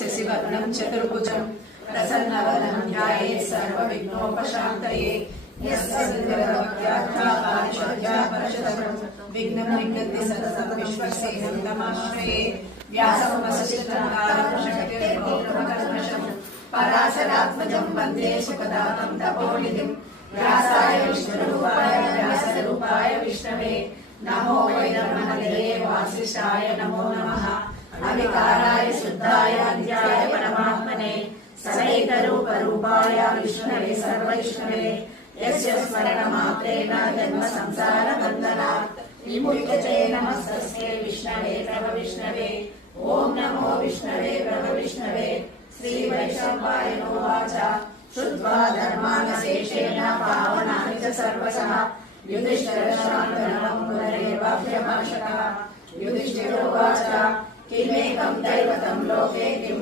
शशिवर्णं चतुर्भुजं प्रसन्नवदनं ध्यायेत् सर्वविघ्नोपशान्तये विघ्नं निघ्नन्ति सततं विश्वसेनं तमाश्रये व्यासं वसिष्ठनारायणशक्तिर्गोत्रमकल्मषं पराशरात्मजं वन्दे सुखदातं तपोनिधिं व्यासाय विष्णुरूपाय विष्णवे नमो वै नमः वासिष्ठाय नमो नमः अविकाराय शुद्धाय नित्याय परमात्मने सनैकरूपरूपाय विष्णवे सर्वविष्णवे यस्य स्मरणमात्रेण जन्म संसारबन्धनात् विमुच्यते नमस्तस्यै विष्णवे प्रभविष्णवे ॐ नमो विष्णवे प्रभविष्णवे श्रीवैष्णवायनोवाच श्रुत्वा धर्मानशेषेण पावनानि च सर्वशः युधिष्ठिरशान्तनं पुनरेवाभ्यभाषकः युधिष्ठिरोवाच किमेकं दैवतं लोके किं